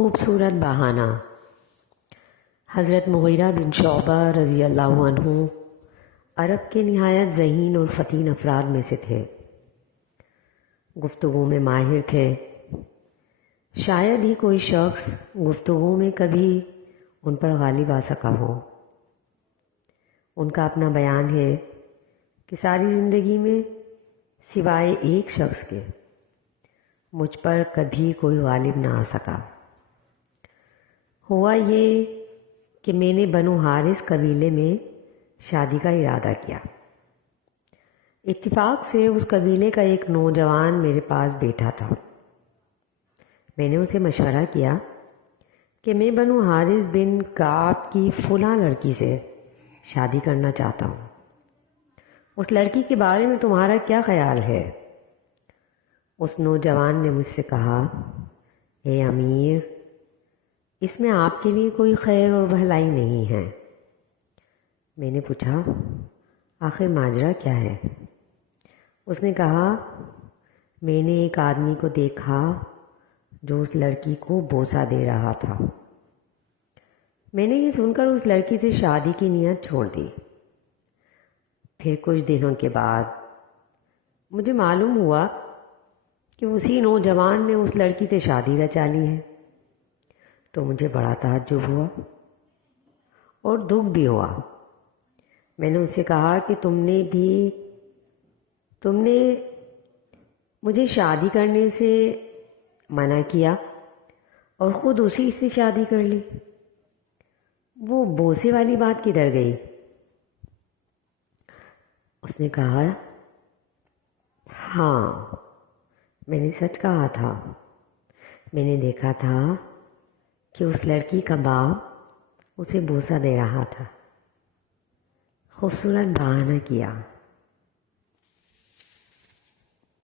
خوبصورت بہانہ۔ حضرت مغیرہ بن شعبہ رضی اللہ عنہ عرب کے نہایت ذہین اور فطین افراد میں سے تھے۔ گفتگو میں ماہر تھے۔ شاید ہی کوئی شخص گفتگو میں کبھی ان پر غالب آ سکا ہو۔ ان کا اپنا بیان ہے کہ ساری زندگی میں سوائے ایک شخص کے مجھ پر کبھی کوئی غالب نہ آ سکا۔ ہوا یہ کہ میں نے بنو حارث قبیلے میں شادی کا ارادہ کیا۔ اتفاق سے اس قبیلے کا ایک نوجوان میرے پاس بیٹھا تھا۔ میں نے اسے مشورہ کیا کہ میں بنو حارث بن کعب کی فلاں لڑکی سے شادی کرنا چاہتا ہوں۔ اس لڑکی کے بارے میں تمہارا کیا خیال ہے؟ اس نوجوان نے مجھ سے کہا، اے امیر، اس میں آپ کے لیے کوئی خیر اور بھلائی نہیں ہے۔ میں نے پوچھا، آخر ماجرا کیا ہے؟ اس نے کہا، میں نے ایک آدمی کو دیکھا جو اس لڑکی کو بوسہ دے رہا تھا۔ میں نے یہ سن کر اس لڑکی سے شادی کی نیت چھوڑ دی۔ پھر کچھ دنوں کے بعد مجھے معلوم ہوا کہ اسی نوجوان نے اس لڑکی سے شادی رچا لی ہے۔ تو مجھے بڑا تعجب ہوا اور دکھ بھی ہوا۔ میں نے اس سے کہا کہ تم نے مجھے شادی کرنے سے منع کیا اور خود اسی سے شادی کر لی۔ وہ بوسے والی بات کدھر گئی؟ اس نے کہا، ہاں، میں نے سچ کہا تھا۔ میں نے دیکھا تھا کہ اس لڑکی کا باپ اسے بوسہ دے رہا تھا۔ خوبصورت بہانہ کیا۔